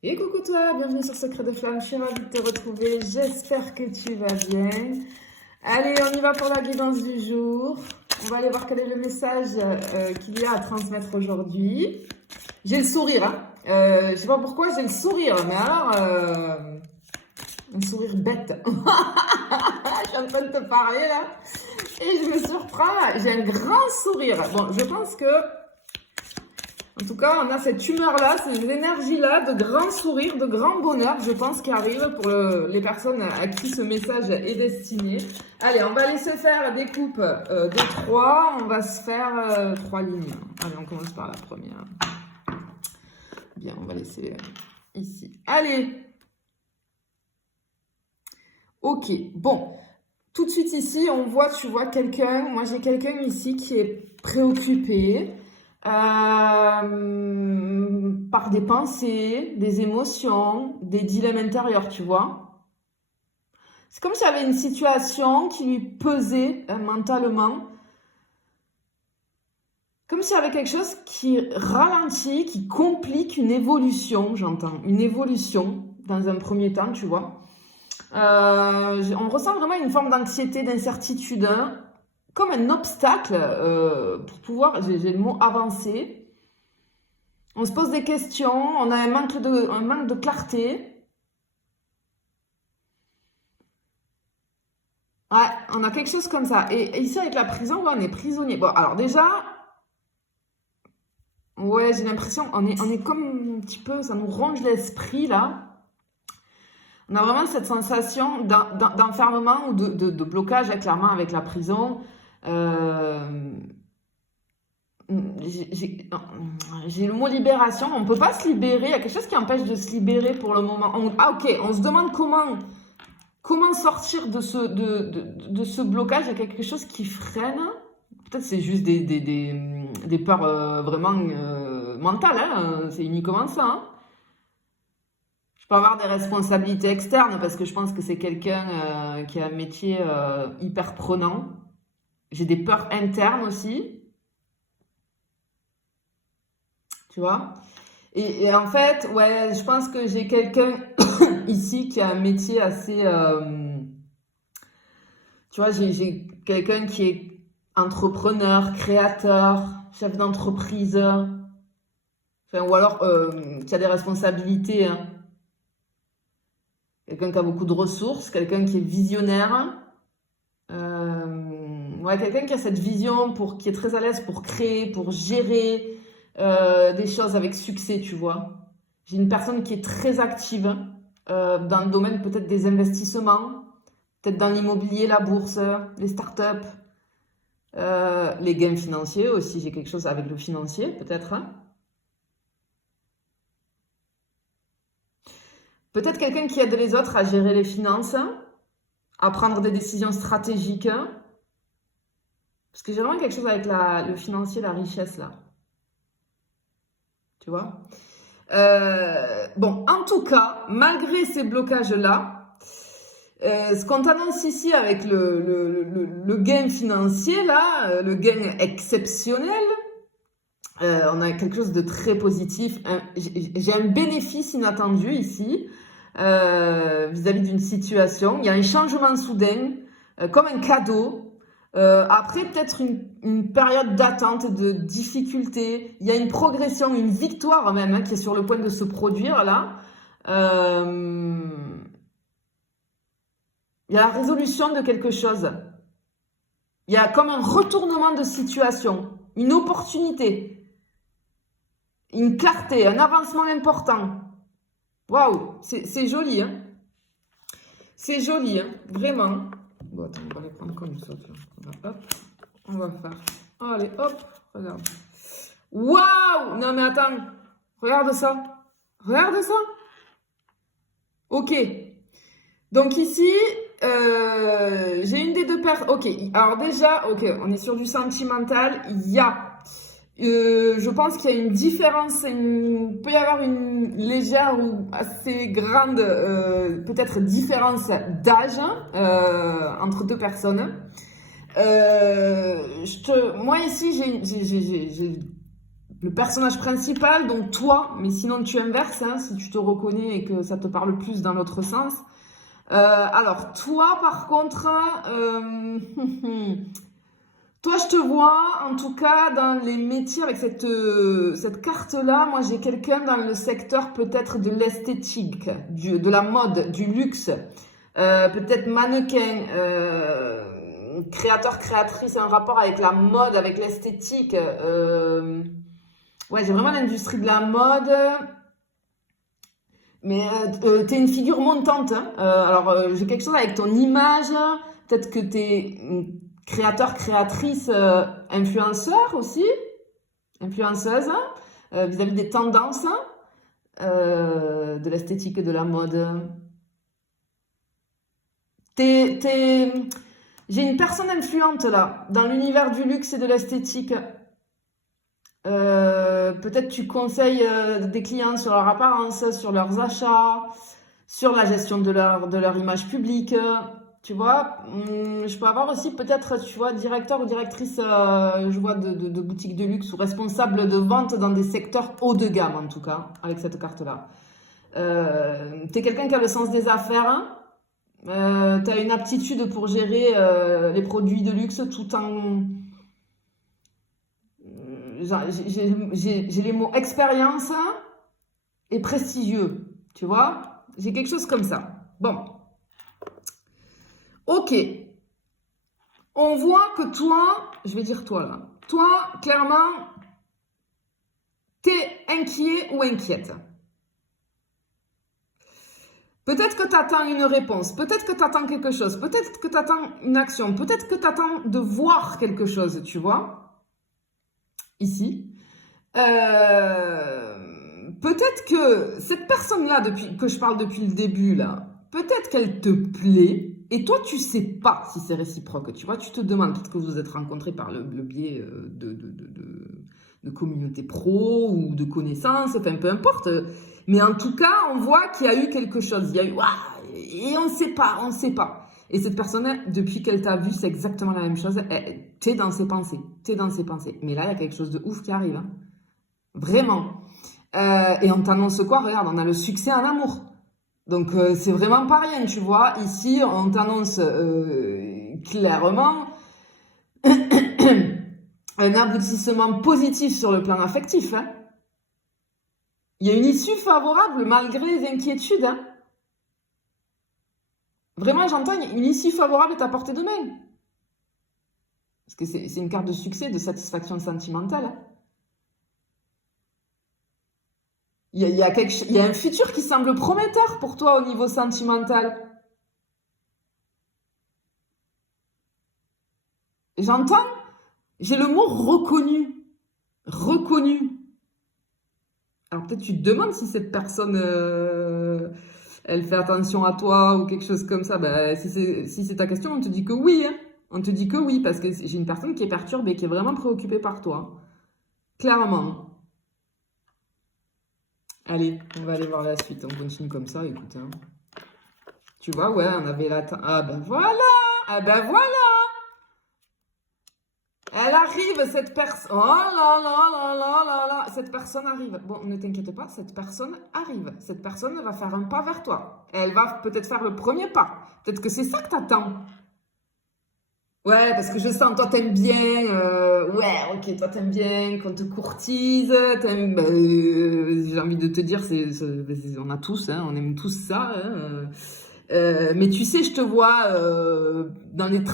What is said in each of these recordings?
Et coucou toi, bienvenue sur Secret de Flamme, je suis ravie de te retrouver, j'espère que tu vas bien. Allez, on y va pour la guidance du jour. On va aller voir quel est le message qu'il y a à transmettre aujourd'hui. J'ai le sourire, hein. Je sais pas pourquoi j'ai le sourire, mais alors, un sourire bête. Je suis en train de te parler là, et je me surprends, j'ai un grand sourire. Bon, je pense que... En tout cas, on a cette humeur-là, ces énergies-là, de grand sourire, de grand bonheur, je pense, qui arrive pour les personnes à qui ce message est destiné. Allez, on va aller se faire des coupes de 3. On va se faire 3 lignes. Allez, on commence par la première. Bien, on va laisser ici. Allez. Ok, bon. Tout de suite ici, on voit, tu vois, quelqu'un. Moi, j'ai quelqu'un ici qui est préoccupé. Par des pensées, des émotions, des dilemmes intérieurs, tu vois. C'est comme s'il y avait une situation qui lui pesait mentalement. Comme s'il y avait quelque chose qui ralentit, qui complique une évolution, j'entends. Une évolution, dans un premier temps, tu vois. On ressent vraiment une forme d'anxiété, d'incertitude, hein, comme un obstacle pour pouvoir, j'ai le mot avancer. On se pose des questions, on a un manque de clarté. Ouais, on a quelque chose comme ça. Et ici, avec la prison, ouais, on est prisonnier. Bon, alors déjà, ouais, j'ai l'impression, on est comme un petit peu, ça nous ronge l'esprit, là. On a vraiment cette sensation d'enfermement ou de blocage, clairement, avec la prison. J'ai le mot libération. On ne peut pas se libérer. Il y a quelque chose qui empêche de se libérer pour le moment. Ok, on se demande comment sortir de ce blocage. Il y a quelque chose qui freine. Peut-être c'est juste des peurs vraiment mentales. Hein. C'est uniquement ça. Hein. Je peux avoir des responsabilités externes parce que je pense que c'est quelqu'un qui a un métier hyper prenant. J'ai des peurs internes aussi. Tu vois? Et en fait, ouais, je pense que j'ai quelqu'un ici qui a un métier assez... tu vois, j'ai quelqu'un qui est entrepreneur, créateur, chef d'entreprise, enfin, ou alors qui a des responsabilités. Hein. Quelqu'un qui a beaucoup de ressources, quelqu'un qui est visionnaire. Ouais, quelqu'un qui a cette vision, qui est très à l'aise pour créer, pour gérer des choses avec succès, tu vois. J'ai une personne qui est très active dans le domaine peut-être des investissements, peut-être dans l'immobilier, la bourse, les startups, les gains financiers aussi. J'ai quelque chose avec le financier, peut-être. Hein. Peut-être quelqu'un qui aide les autres à gérer les finances, à prendre des décisions stratégiques. Parce que j'ai vraiment quelque chose avec le financier, la richesse, là. Tu vois? Bon, en tout cas, malgré ces blocages-là, ce qu'on t'annonce ici avec le gain financier, là, le gain exceptionnel, on a quelque chose de très positif. J'ai un bénéfice inattendu ici vis-à-vis d'une situation. Il y a un changement soudain, comme un cadeau. Après peut-être une période d'attente, de difficulté, il y a une progression, une victoire même hein, qui est sur le point de se produire là. Il y a la résolution de quelque chose. Il y a comme un retournement de situation, une opportunité, une clarté, un avancement important. Waouh, c'est joli, hein. C'est joli, hein, vraiment. Bon, attends, on va les prendre comme ça. On va faire. Allez, hop, regarde. Waouh! Non, mais attends. Regarde ça. Regarde ça. Ok. Donc ici, j'ai une des deux paires. Ok. Alors déjà, ok, on est sur du sentimental. Il y a... je pense qu'il y a une différence, il peut y avoir une légère ou assez grande peut-être différence d'âge entre deux personnes. Moi ici j'ai le personnage principal, donc toi, mais sinon tu inverses, hein, si tu te reconnais et que ça te parle plus dans l'autre sens. Alors, toi, par contre, toi, je te vois, en tout cas, dans les métiers avec cette carte-là. Moi, j'ai quelqu'un dans le secteur peut-être de l'esthétique, de la mode, du luxe, peut-être mannequin, créateur, créatrice, un rapport avec la mode, avec l'esthétique. Ouais, j'ai vraiment l'industrie de la mode. Mais t'es une figure montante, hein. Alors, j'ai quelque chose avec ton image. Peut-être que t'es créateur, créatrice, influenceur aussi, influenceuse, vis-à-vis des tendances, de l'esthétique et de la mode. J'ai une personne influente là, dans l'univers du luxe et de l'esthétique. Peut-être tu conseilles des clients sur leur apparence, sur leurs achats, sur la gestion de leur image publique. Tu vois, je peux avoir aussi peut-être, tu vois, directeur ou directrice, je vois, de boutiques de luxe ou responsable de vente dans des secteurs haut de gamme, en tout cas, avec cette carte-là. T'es quelqu'un qui a le sens des affaires, hein. T'as une aptitude pour gérer les produits de luxe tout en... J'ai les mots expérience et prestigieux, tu vois? J'ai quelque chose comme ça. Bon. Ok. On voit que toi, je vais dire toi là, toi, clairement, t'es inquiet ou inquiète. Peut-être que tu attends une réponse, peut-être que tu attends quelque chose, peut-être que tu attends une action, peut-être que tu attends de voir quelque chose, tu vois, ici. Peut-être que cette personne-là, que je parle depuis le début, là, peut-être qu'elle te plaît, et toi, tu sais pas si c'est réciproque, tu vois, tu te demandes, peut-être que vous vous êtes rencontrés par le biais de communautés pro ou de connaissances, enfin, peu importe. Mais en tout cas, on voit qu'il y a eu quelque chose. Il y a eu, waouh, et on ne sait pas. Et cette personne, depuis qu'elle t'a vu, c'est exactement la même chose. T'es dans ses pensées, t'es dans ses pensées. Mais là, il y a quelque chose de ouf qui arrive, hein. Vraiment. Et on t'annonce quoi? Regarde, on a le succès en amour. Donc, c'est vraiment pas rien, tu vois. Ici, on t'annonce clairement un aboutissement positif sur le plan affectif, hein. Il y a une issue favorable malgré les inquiétudes, hein. Vraiment, j'entends, une issue favorable est à portée de main. Parce que c'est une carte de succès, de satisfaction sentimentale, hein. Il y a un futur qui semble prometteur pour toi au niveau sentimental. J'entends, j'ai le mot reconnu. Reconnu. Alors peut-être tu te demandes si cette personne, elle fait attention à toi ou quelque chose comme ça. Ben, si c'est ta question, on te dit que oui, hein. On te dit que oui, parce que j'ai une personne qui est perturbée, qui est vraiment préoccupée par toi. Clairement. Allez, on va aller voir la suite. On continue comme ça, écoute, hein. Tu vois, ouais, on avait la... Ah ben voilà! Ah ben voilà! Elle arrive, cette personne. Oh là là là là là là. Cette personne arrive. Bon, ne t'inquiète pas, cette personne arrive. Cette personne va faire un pas vers toi. Elle va peut-être faire le premier pas. Peut-être que c'est ça que t'attends. Ouais, parce que je sens, toi t'aimes bien. Ouais, ok, toi t'aimes bien qu'on te courtise. J'ai envie de te dire, on a tous, hein, on aime tous ça, hein. Mais tu sais, je te vois dans les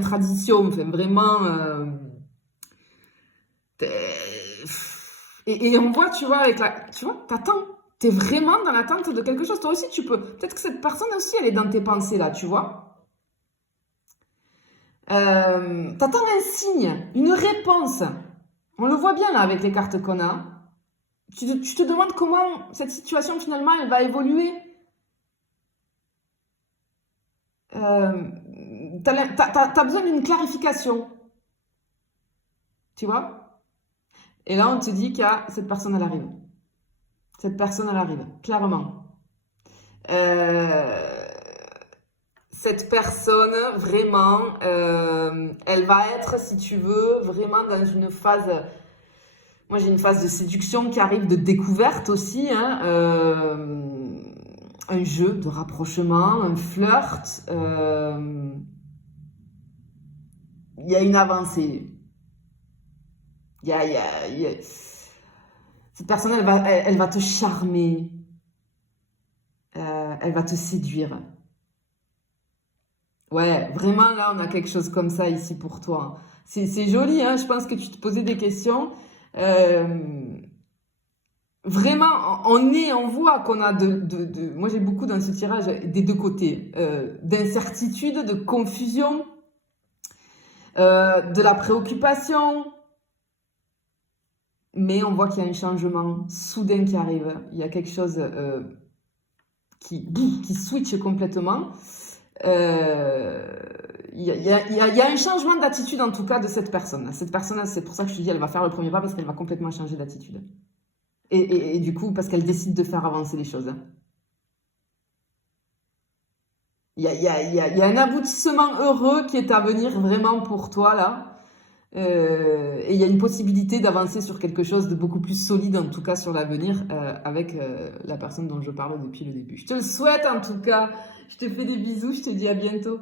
traditions, enfin, vraiment. Et on voit, tu vois, tu vois, t'attends. T'es vraiment dans l'attente de quelque chose. Toi aussi, tu peux. Peut-être que cette personne aussi, elle est dans tes pensées là, tu vois. T'attends un signe, une réponse. On le voit bien là avec les cartes qu'on a. Tu te demandes comment cette situation finalement elle va évoluer. T'as besoin d'une clarification. Tu vois? Et là, on te dit qu'il y a cette personne, elle arrive. Cette personne, elle arrive, clairement. Cette personne, vraiment, elle va être, si tu veux, vraiment dans une phase... Moi, j'ai une phase de séduction qui arrive, de découverte aussi, hein, un jeu de rapprochement, un flirt. Il y a une avancée. Il y a... Cette personne, elle va te charmer. Elle va te séduire. Ouais, vraiment, là, on a quelque chose comme ça ici pour toi. C'est joli, hein. Je pense que tu te posais des questions. Vraiment, on voit qu'on a moi j'ai beaucoup dans ce tirage des deux côtés, d'incertitude, de confusion, de la préoccupation, mais on voit qu'il y a un changement soudain qui arrive. Il y a quelque chose qui switch complètement. Il y a un changement d'attitude en tout cas de cette personne. Cette personne, c'est pour ça que je te dis, elle va faire le premier pas parce qu'elle va complètement changer d'attitude. Et du coup, parce qu'elle décide de faire avancer les choses. Il y a un aboutissement heureux qui est à venir vraiment pour toi là. Et il y a une possibilité d'avancer sur quelque chose de beaucoup plus solide, en tout cas sur l'avenir, avec la personne dont je parle depuis le début. Je te le souhaite en tout cas. Je te fais des bisous, je te dis à bientôt.